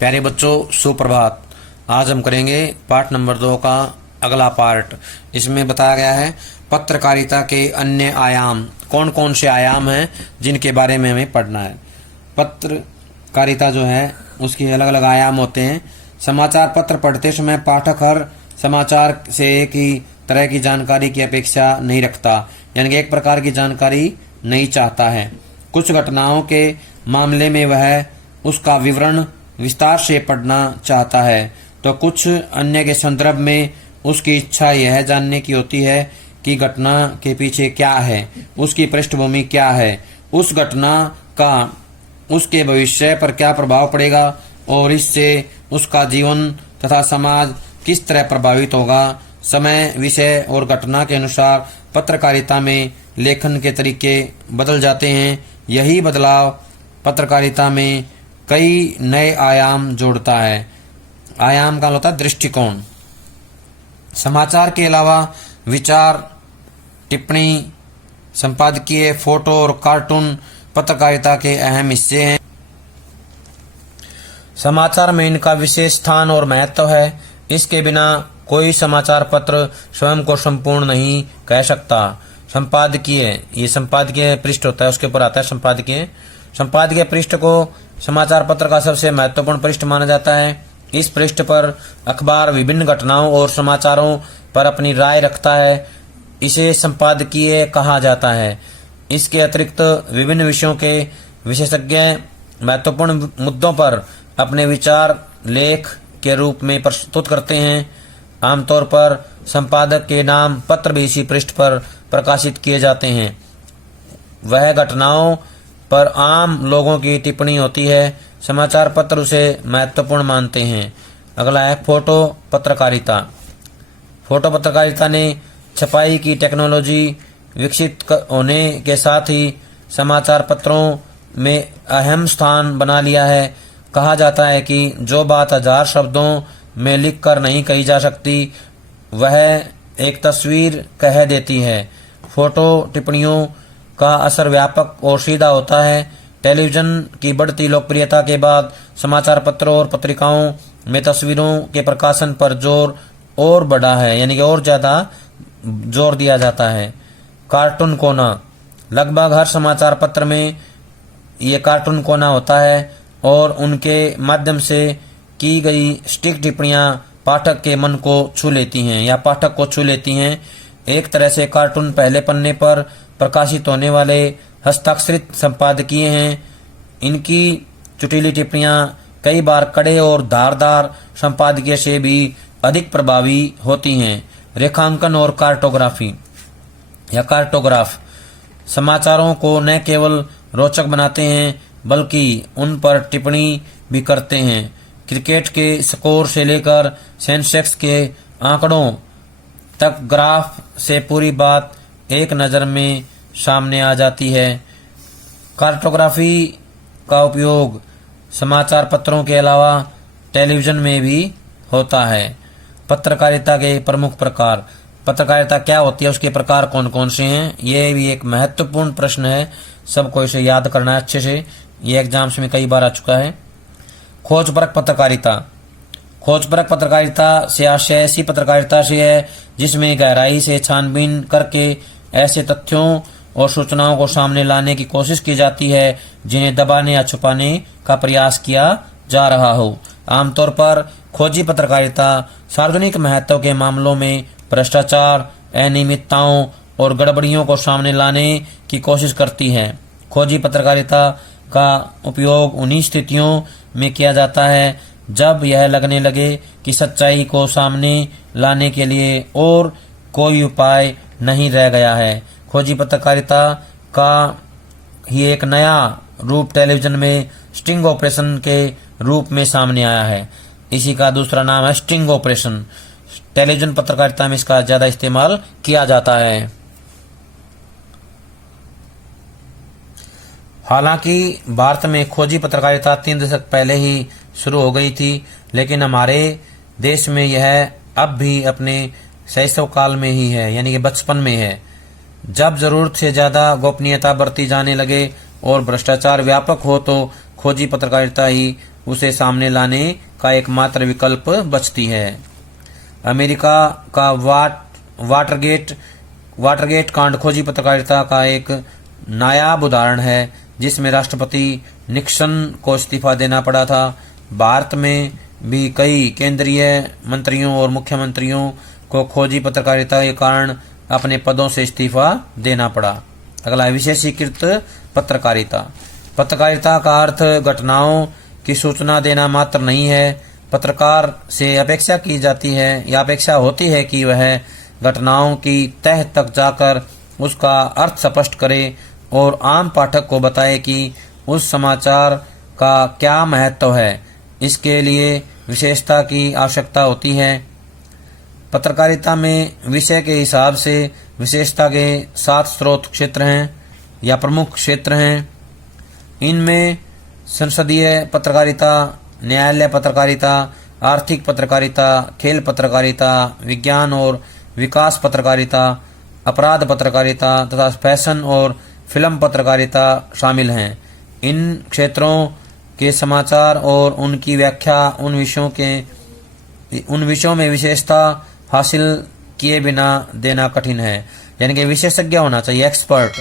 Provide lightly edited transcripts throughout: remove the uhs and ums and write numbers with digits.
प्यारे बच्चों, सुप्रभात। आज हम करेंगे पाठ नंबर 2 का अगला पार्ट। इसमें बताया गया है पत्रकारिता के अन्य आयाम। कौन कौन से आयाम हैं जिनके बारे में हमें पढ़ना है। पत्रकारिता जो है उसके अलग अलग आयाम होते हैं। समाचार पत्र पढ़ते समय पाठक हर समाचार से एक ही तरह की जानकारी की अपेक्षा नहीं रखता, यानी कि एक प्रकार की जानकारी नहीं चाहता है। कुछ घटनाओं के मामले में वह उसका विवरण विस्तार से पढ़ना चाहता है, तो कुछ अन्य के संदर्भ में उसकी इच्छा यह जानने की होती है कि घटना के पीछे क्या है, उसकी पृष्ठभूमि क्या है, उस घटना का उसके भविष्य पर क्या प्रभाव पड़ेगा और इससे उसका जीवन तथा समाज किस तरह प्रभावित होगा। समय, विषय और घटना के अनुसार पत्रकारिता में लेखन के तरीके बदल जाते हैं। यही बदलाव पत्रकारिता में कई नए आयाम जोड़ता है। आयाम का होता है दृष्टिकोण। समाचार के अलावा विचार, टिप्पणी, संपादकीय, फोटो और कार्टून पत्रकारिता के अहम हिस्से हैं। समाचार में इनका विशेष स्थान और महत्व है। इसके बिना कोई समाचार पत्र स्वयं को संपूर्ण नहीं कह सकता। संपादकीय, ये संपादकीय पृष्ठ होता है, उसके ऊपर आता है संपादकीय। संपादकीय पृष्ठ को समाचार पत्र का सबसे महत्वपूर्ण पृष्ठ माना जाता है। इस पृष्ठ पर अखबार विभिन्न घटनाओं और समाचारों पर अपनी राय रखता है। इसे संपादकीय कहा जाता है। इसके अतिरिक्त विभिन्न विषयों के विशेषज्ञ महत्वपूर्ण मुद्दों पर अपने विचार लेख के रूप में प्रस्तुत करते हैं। आमतौर पर संपादक के नाम पत्र भी इसी पृष्ठ पर प्रकाशित किए जाते हैं। वह घटनाओं पर आम लोगों की टिप्पणी होती है। समाचार पत्र उसे महत्वपूर्ण मानते हैं। अगला है फोटो पत्रकारिता। फोटो पत्रकारिता ने छपाई की टेक्नोलॉजी विकसित होने के साथ ही समाचार पत्रों में अहम स्थान बना लिया है। कहा जाता है कि जो बात 1000 शब्दों में लिखकर नहीं कही जा सकती, वह एक तस्वीर कह देती है। फोटो टिप्पणियों का असर व्यापक और सीधा होता है। टेलीविजन की बढ़ती लोकप्रियता के बाद समाचार पत्रों और पत्रिकाओं में तस्वीरों के प्रकाशन पर जोर और बढ़ा है, यानी कि और ज्यादा जोर दिया जाता है। कार्टून कोना, लगभग हर समाचार पत्र में ये कार्टून कोना होता है और उनके माध्यम से की गई स्टिक टिप्पणियां पाठक के मन को छू लेती हैं या पाठक को छू लेती हैं। एक तरह से कार्टून पहले पन्ने पर प्रकाशित होने वाले हस्ताक्षरित संपादकीय हैं। इनकी चुटीली टिप्पणियां कई बार कड़े और धारदार संपादकीय से भी अधिक प्रभावी होती हैं। रेखांकन और कार्टोग्राफी या कार्टोग्राफ समाचारों को न केवल रोचक बनाते हैं बल्कि उन पर टिप्पणी भी करते हैं। क्रिकेट के स्कोर से लेकर सेंसेक्स के आंकड़ों तक ग्राफ से पूरी बात एक नज़र में सामने आ जाती है। कार्टोग्राफी का उपयोग समाचार पत्रों के अलावा टेलीविजन में भी होता है। पत्रकारिता के प्रमुख प्रकार। पत्रकारिता क्या होती है, उसके प्रकार कौन कौन से हैं, ये भी एक महत्वपूर्ण प्रश्न है। सबको इसे याद करना है अच्छे से, ये एग्जाम्स में कई बार आ चुका है। खोजपरक पत्रकारिता। खोजपरक पत्रकारिता से आशय ऐसी पत्रकारिता से है जिसमें गहराई से छानबीन करके ऐसे तथ्यों और सूचनाओं को सामने लाने की कोशिश की जाती है जिन्हें दबाने या छुपाने का प्रयास किया जा रहा हो। आमतौर पर खोजी पत्रकारिता सार्वजनिक महत्व के मामलों में भ्रष्टाचार, अनियमितताओं और गड़बड़ियों को सामने लाने की कोशिश करती है। खोजी पत्रकारिता का उपयोग उन्हीं स्थितियों में किया जाता है जब यह लगने लगे कि सच्चाई को सामने लाने के लिए और कोई उपाय नहीं रह गया है। खोजी पत्रकारिता का ही एक नया रूप टेलीविजन में स्टिंग ऑपरेशन के रूप में सामने आया है। इसी का दूसरा नाम है स्टिंग ऑपरेशन। टेलीविजन पत्रकारिता में इसका ज्यादा इस्तेमाल किया जाता है। हालांकि भारत में खोजी पत्रकारिता 3 दशक पहले ही शुरू हो गई थी, लेकिन हमारे देश में यह अब भी अपने शैशव काल में ही है, यानी कि बचपन में है। जब जरूरत से ज्यादा गोपनीयता बरती जाने लगे और भ्रष्टाचार व्यापक हो तो खोजी पत्रकारिता ही उसे सामने लाने का एकमात्र विकल्प बचती है। अमेरिका का वाटरगेट कांड खोजी पत्रकारिता का एक नायाब उदाहरण है, जिसमें राष्ट्रपति निक्सन को इस्तीफा देना पड़ा था। भारत में भी कई केंद्रीय मंत्रियों और मुख्यमंत्रियों को खोजी पत्रकारिता के कारण अपने पदों से इस्तीफा देना पड़ा। अगला है विशेषीकृत पत्रकारिता। पत्रकारिता का अर्थ घटनाओं की सूचना देना मात्र नहीं है। पत्रकार से अपेक्षा की जाती है या अपेक्षा होती है कि वह घटनाओं की तह तक जाकर उसका अर्थ स्पष्ट करे और आम पाठक को बताए कि उस समाचार का क्या महत्व है। इसके लिए विशेषता की आवश्यकता होती है। पत्रकारिता में विषय के हिसाब से विशेषता के 7 स्रोत क्षेत्र हैं या प्रमुख क्षेत्र हैं। इनमें संसदीय पत्रकारिता, न्यायालय पत्रकारिता, आर्थिक पत्रकारिता, खेल पत्रकारिता, विज्ञान और विकास पत्रकारिता, अपराध पत्रकारिता तथा फैशन और फिल्म पत्रकारिता शामिल हैं। इन क्षेत्रों के समाचार और उनकी व्याख्या उन विषयों में विशेषता हासिल किए बिना देना कठिन है। यानी कि विशेषज्ञ होना चाहिए, एक्सपर्ट।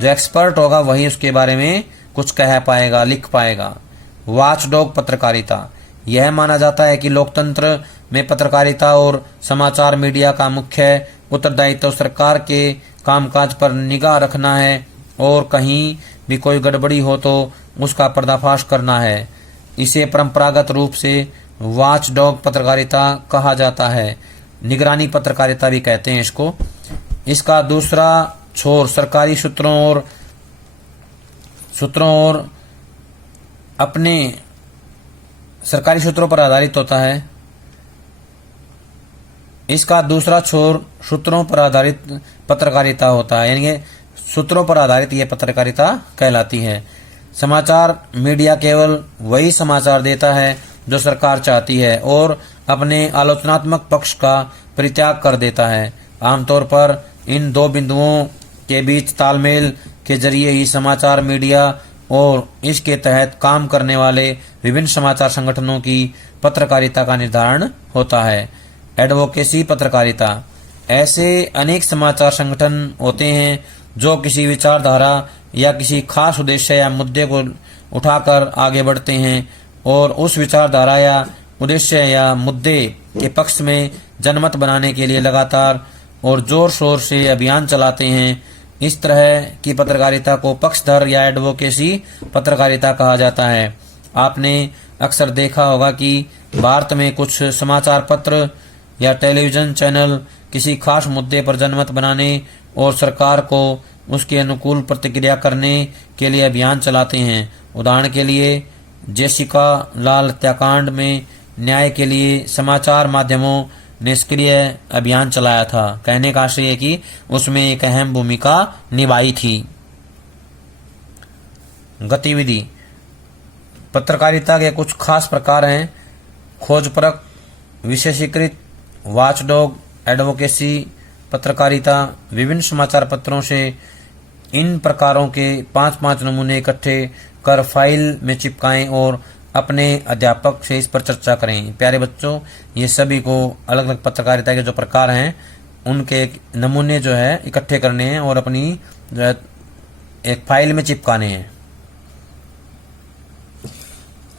जो एक्सपर्ट होगा वही उसके बारे में कुछ कह पाएगा, लिख पाएगा। वॉचडॉग पत्रकारिता। यह माना जाता है कि लोकतंत्र में पत्रकारिता और समाचार मीडिया का मुख्य उत्तरदायित्व सरकार के कामकाज पर निगाह रखना है और कहीं भी कोई गड़बड़ी हो तो उसका पर्दाफाश करना है। इसे परंपरागत रूप से वॉचडॉग पत्रकारिता कहा जाता है। निगरानी पत्रकारिता भी कहते हैं इसको। इसका दूसरा छोर सरकारी सूत्रों और अपने सरकारी सूत्रों पर आधारित होता है। इसका दूसरा छोर सूत्रों पर आधारित पत्रकारिता होता है, यानी कि सूत्रों पर आधारित यह पत्रकारिता कहलाती है। समाचार मीडिया केवल वही समाचार देता है जो सरकार चाहती है और अपने आलोचनात्मक पक्ष का परित्याग कर देता है। आमतौर पर इन दो बिंदुओं के बीच तालमेल के जरिए ही समाचार मीडिया और इसके तहत काम करने वाले विभिन्न समाचार संगठनों की पत्रकारिता का निर्धारण होता है। एडवोकेसी पत्रकारिता। ऐसे अनेक समाचार संगठन होते हैं जो किसी विचारधारा या किसी खास उद्देश्य या मुद्दे को उठाकर आगे बढ़ते हैं और उस विचारधारा या उद्देश्य या मुद्दे के पक्ष में जनमत बनाने के लिए लगातार और जोर शोर से अभियान चलाते हैं। इस तरह की पत्रकारिता को पक्षधर या एडवोकेसी पत्रकारिता कहा जाता है। आपने अक्सर देखा होगा कि भारत में कुछ समाचार पत्र या टेलीविजन चैनल किसी खास मुद्दे पर जनमत बनाने और सरकार को उसके अनुकूल प्रतिक्रिया करने के लिए अभियान चलाते हैं। उदाहरण के लिए जेसिका लाल हत्याकांड में न्याय के लिए समाचार माध्यमों ने निष्क्रिय अभियान चलाया था। कहने का आशय है कि उसमें एक अहम भूमिका निभाई थी। गतिविधि। पत्रकारिता के कुछ खास प्रकार हैं: खोजपरक, विशेषीकृत, वॉचडॉग, एडवोकेसी पत्रकारिता। विभिन्न समाचार पत्रों से इन प्रकारों के 5-5 नमूने इकट्ठे कर फाइल में चिपकाएं और अपने अध्यापक से इस पर चर्चा करें। प्यारे बच्चों, ये सभी को अलग अलग पत्रकारिता के जो प्रकार हैं उनके नमूने जो है इकट्ठे करने हैं और अपनी जो है एक फाइल में चिपकाने हैं।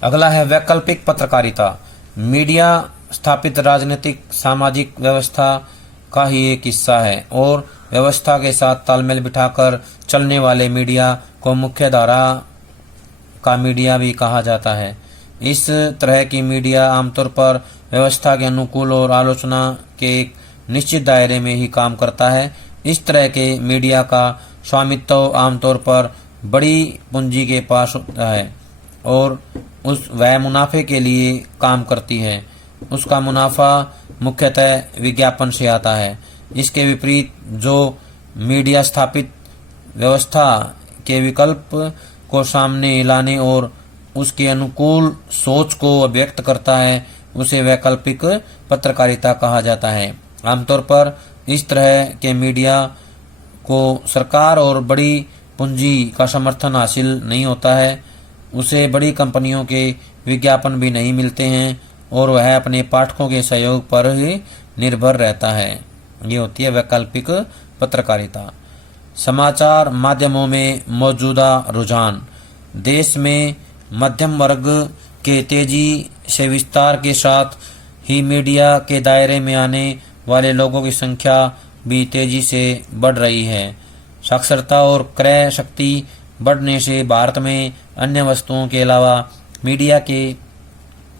अगला है वैकल्पिक पत्रकारिता। मीडिया स्थापित राजनीतिक सामाजिक व्यवस्था का ही एक हिस्सा है और व्यवस्था के साथ तालमेल बिठाकर चलने वाले मीडिया को मुख्य धारा का मीडिया भी कहा जाता है। इस तरह की मीडिया आमतौर पर व्यवस्था के अनुकूल और आलोचना के एक निश्चित दायरे में ही काम करता है। इस तरह के मीडिया का स्वामित्व आमतौर पर बड़ी पूंजी के पास होता है और वह मुनाफे के लिए काम करती है। उसका मुनाफा मुख्यतः विज्ञापन से आता है। इसके विपरीत जो मीडिया स्थापित व्यवस्था के विकल्प को सामने लाने और उसके अनुकूल सोच को अभिव्यक्त करता है, उसे वैकल्पिक पत्रकारिता कहा जाता है। आमतौर पर इस तरह के मीडिया को सरकार और बड़ी पूंजी का समर्थन हासिल नहीं होता है। उसे बड़ी कंपनियों के विज्ञापन भी नहीं मिलते हैं और वह अपने पाठकों के सहयोग पर ही निर्भर रहता है। ये होती है वैकल्पिक पत्रकारिता। समाचार माध्यमों में मौजूदा रुझान। देश में मध्यम वर्ग के तेजी से विस्तार के साथ ही मीडिया के दायरे में आने वाले लोगों की संख्या भी तेजी से बढ़ रही है। साक्षरता और क्रय शक्ति बढ़ने से भारत में अन्य वस्तुओं के अलावा मीडिया के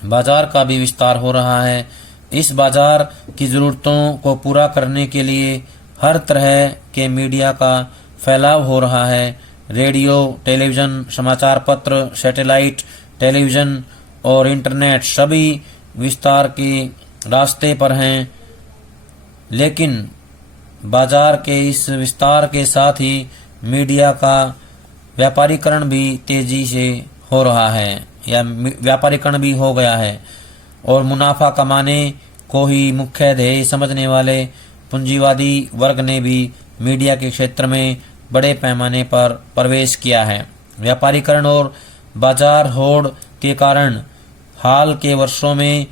बाजार का भी विस्तार हो रहा है। इस बाजार की जरूरतों को पूरा करने के लिए हर तरह के मीडिया का फैलाव हो रहा है। रेडियो, टेलीविजन, समाचार पत्र, सैटेलाइट टेलीविजन और इंटरनेट सभी विस्तार के रास्ते पर हैं, लेकिन बाजार के इस विस्तार के साथ ही मीडिया का व्यापारीकरण भी तेजी से हो रहा है या व्यापारीकरण भी हो गया है और मुनाफा कमाने को ही मुख्य ध्येय समझने वाले पूंजीवादी वर्ग ने भी मीडिया के क्षेत्र में बड़े पैमाने पर प्रवेश किया है। व्यापारीकरण और बाजार होड़ के कारण हाल के वर्षों में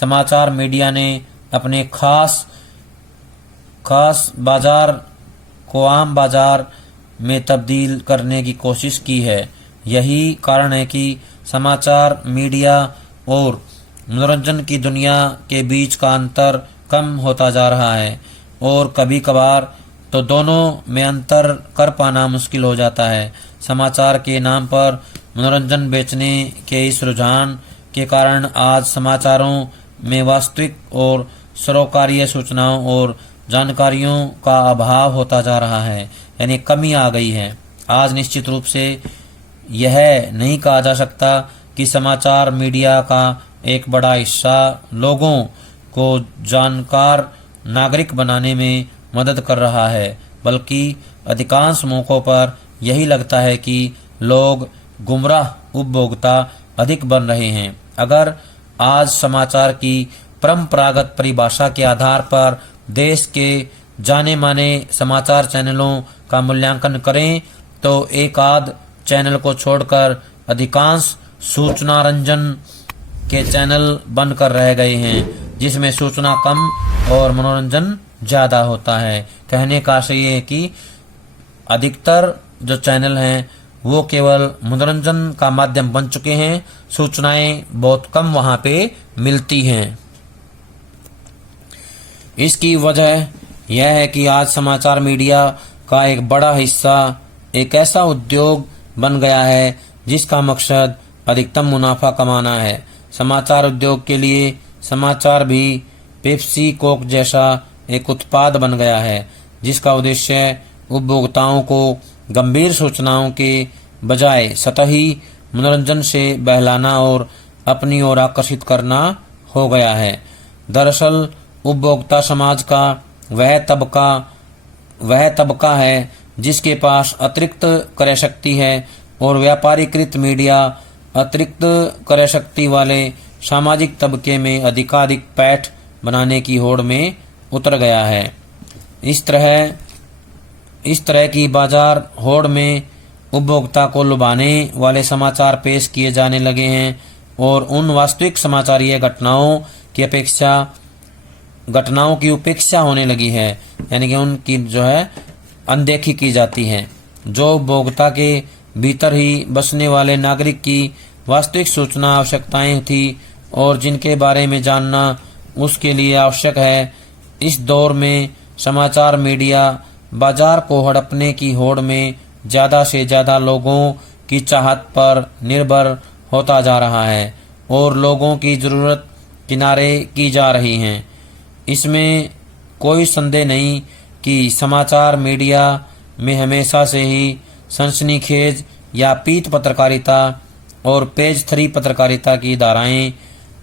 समाचार मीडिया ने अपने खास बाजार को आम बाजार में तब्दील करने की कोशिश की है। यही कारण है कि समाचार मीडिया और मनोरंजन की दुनिया के बीच का अंतर कम होता जा रहा है और कभी कभार तो दोनों में अंतर कर पाना मुश्किल हो जाता है। समाचार के नाम पर मनोरंजन बेचने के इस रुझान के कारण आज समाचारों में वास्तविक और सरोकारीय सूचनाओं और जानकारियों का अभाव होता जा रहा है, यानी कमी आ गई है। आज निश्चित रूप से यह नहीं कहा जा सकता कि समाचार मीडिया का एक बड़ा हिस्सा लोगों को जानकार नागरिक बनाने में मदद कर रहा है, बल्कि अधिकांश मौकों पर यही लगता है कि लोग गुमराह उपभोक्ता अधिक बन रहे हैं। अगर आज समाचार की परंपरागत परिभाषा के आधार पर देश के जाने माने समाचार चैनलों का मूल्यांकन करें तो एक आध चैनल को छोड़कर अधिकांश सूचना रंजन के चैनल बनकर रह गए हैं, जिसमें सूचना कम और मनोरंजन ज्यादा होता है। कहने का आशय ये है कि अधिकतर जो चैनल हैं वो केवल मनोरंजन का माध्यम बन चुके हैं, सूचनाएं बहुत कम वहां पे मिलती हैं। इसकी वजह यह है कि आज समाचार मीडिया का एक बड़ा हिस्सा एक ऐसा उद्योग बन गया है जिसका मकसद अधिकतम मुनाफा कमाना है। समाचार उद्योग के लिए समाचार भी पेप्सी कोक जैसा एक उत्पाद बन गया है, जिसका उद्देश्य उपभोक्ताओं को गंभीर सूचनाओं के बजाय सतही मनोरंजन से बहलाना और अपनी ओर आकर्षित करना हो गया है। दरअसल उपभोक्ता समाज का वह तबका है जिसके पास अतिरिक्त क्रय शक्ति है और व्यापारीकृत मीडिया अतिरिक्त क्रय शक्ति वाले सामाजिक तबके में अधिकाधिक पैठ बनाने की होड़ में उतर गया है। इस तरह की बाजार होड़ में उपभोक्ता को लुभाने वाले समाचार पेश किए जाने लगे हैं और उन वास्तविक समाचारीय घटनाओं की उपेक्षा होने लगी है, यानी कि उनकी जो है अनदेखी की जाती है। जो उपभोक्ता के भीतर ही बसने वाले नागरिक की वास्तविक सूचना आवश्यकताएं थी और जिनके बारे में जानना उसके लिए आवश्यक है। इस दौर में समाचार मीडिया बाजार को हड़पने की होड़ में ज्यादा से ज्यादा लोगों की चाहत पर निर्भर होता जा रहा है और लोगों की जरूरत किनारे की जा रही हैं। इसमें कोई संदेह नहीं कि समाचार मीडिया में हमेशा से ही सनसनीखेज या पीत पत्रकारिता और पेज 3 पत्रकारिता की धाराएं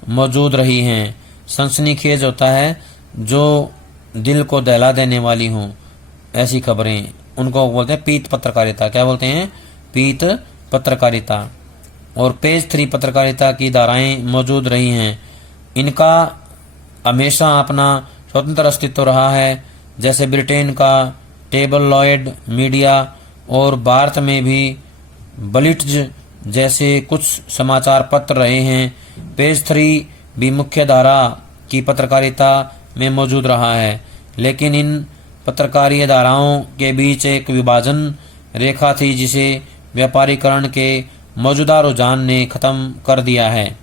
मौजूद रही हैं। सनसनीखेज होता है जो दिल को दहला देने वाली हों, ऐसी खबरें, उनको बोलते हैं पीत पत्रकारिता। क्या बोलते हैं? पीत पत्रकारिता। और पेज 3 पत्रकारिता की धाराएं मौजूद रही हैं। इनका हमेशा अपना स्वतंत्र अस्तित्व रहा है, जैसे ब्रिटेन का टेबलॉयड मीडिया और भारत में भी बलिट्ज जैसे कुछ समाचार पत्र रहे हैं। पेज 3 भी मुख्य धारा की पत्रकारिता में मौजूद रहा है, लेकिन इन पत्रकारीय धाराओं के बीच एक विभाजन रेखा थी जिसे व्यापारीकरण के मौजूदा रुझान ने खत्म कर दिया है।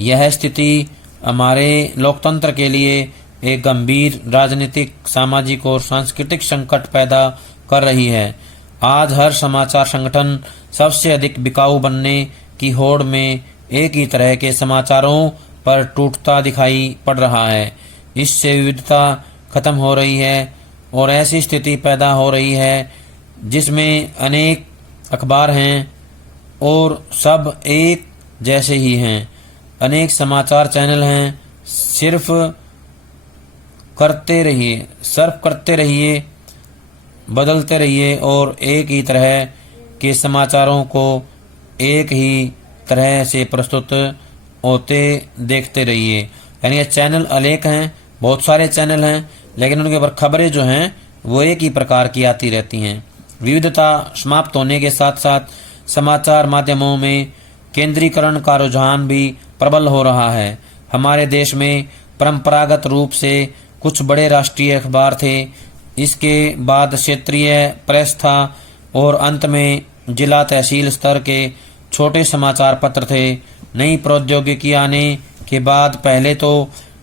यह स्थिति हमारे लोकतंत्र के लिए एक गंभीर राजनीतिक, सामाजिक और सांस्कृतिक संकट पैदा कर रही है। आज हर समाचार संगठन सबसे अधिक बिकाऊ बनने की होड़ में एक ही तरह के समाचारों पर टूटता दिखाई पड़ रहा है। इससे विविधता खत्म हो रही है और ऐसी स्थिति पैदा हो रही है जिसमें अनेक अखबार हैं और सब एक जैसे ही हैं। अनेक समाचार चैनल हैं। सर्फ करते रहिए, बदलते रहिए और एक ही तरह के समाचारों को एक ही तरह से प्रस्तुत होते देखते रहिए। यानी ये चैनल अनेक हैं, बहुत सारे चैनल हैं, लेकिन उनके ऊपर खबरें जो हैं वो एक ही प्रकार की आती रहती हैं। विविधता समाप्त होने के साथ साथ समाचार माध्यमों में केंद्रीकरण का रुझान भी प्रबल हो रहा है। हमारे देश में परंपरागत रूप से कुछ बड़े राष्ट्रीय अखबार थे, इसके बाद क्षेत्रीय प्रेस था और अंत में जिला तहसील स्तर के छोटे समाचार पत्र थे। नई प्रौद्योगिकी आने के बाद पहले तो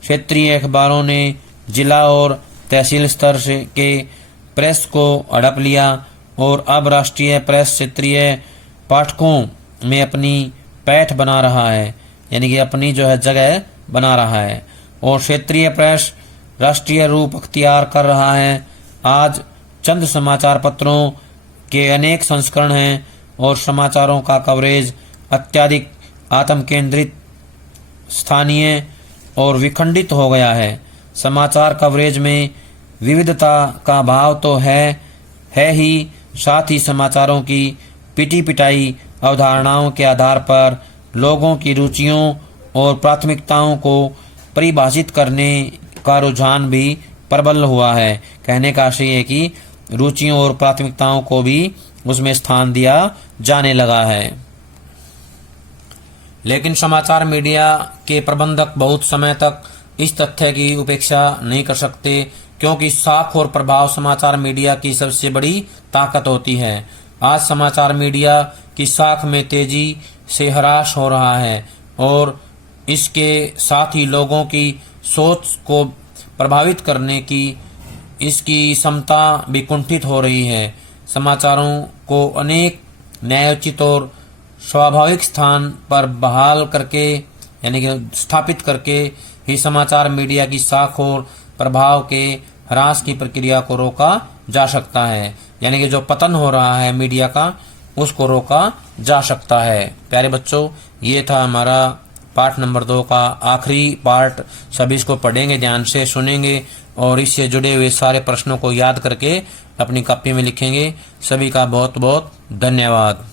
क्षेत्रीय अखबारों ने जिला और तहसील स्तर के प्रेस को हड़प लिया और अब राष्ट्रीय प्रेस क्षेत्रीय पाठकों में अपनी पैठ बना रहा है, यानी कि अपनी जो है जगह बना रहा है, और क्षेत्रीय प्रेस राष्ट्रीय रूप अख्तियार कर रहा है। आज चंद समाचार पत्रों के अनेक संस्करण हैं और समाचारों का कवरेज अत्यधिक आत्म केंद्रित, स्थानीय और विखंडित हो गया है। समाचार कवरेज में विविधता का भाव तो है ही, साथ ही समाचारों की पिटी पिटाई अवधारणाओं के आधार पर लोगों की रुचियों और प्राथमिकताओं को परिभाषित करने का रुझान भी प्रबल हुआ है। कहने का आशय है कि रुचियों और प्राथमिकताओं को भी उसमें स्थान दिया जाने लगा है। लेकिन समाचार मीडिया के प्रबंधक बहुत समय तक इस तथ्य की उपेक्षा नहीं कर सकते, क्योंकि साख और प्रभाव समाचार मीडिया की सबसे बड़ी ताकत होती है। आज समाचार मीडिया की साख में तेजी से ह्रास हो रहा है और इसके साथ ही लोगों की सोच को प्रभावित करने की इसकी क्षमता भी कुंठित हो रही है। समाचारों को अनेक न्यायोचित और स्वाभाविक स्थान पर बहाल करके, यानी कि स्थापित करके ही समाचार मीडिया की साख और प्रभाव के ह्रास की प्रक्रिया को रोका जा सकता है। यानी कि जो पतन हो रहा है मीडिया का, उसको रोका जा सकता है। प्यारे बच्चों, ये था हमारा पाठ नंबर 2 का आखिरी पार्ट। सभी इसको पढ़ेंगे, ध्यान से सुनेंगे और इससे जुड़े हुए सारे प्रश्नों को याद करके अपनी कॉपी में लिखेंगे। सभी का बहुत बहुत धन्यवाद।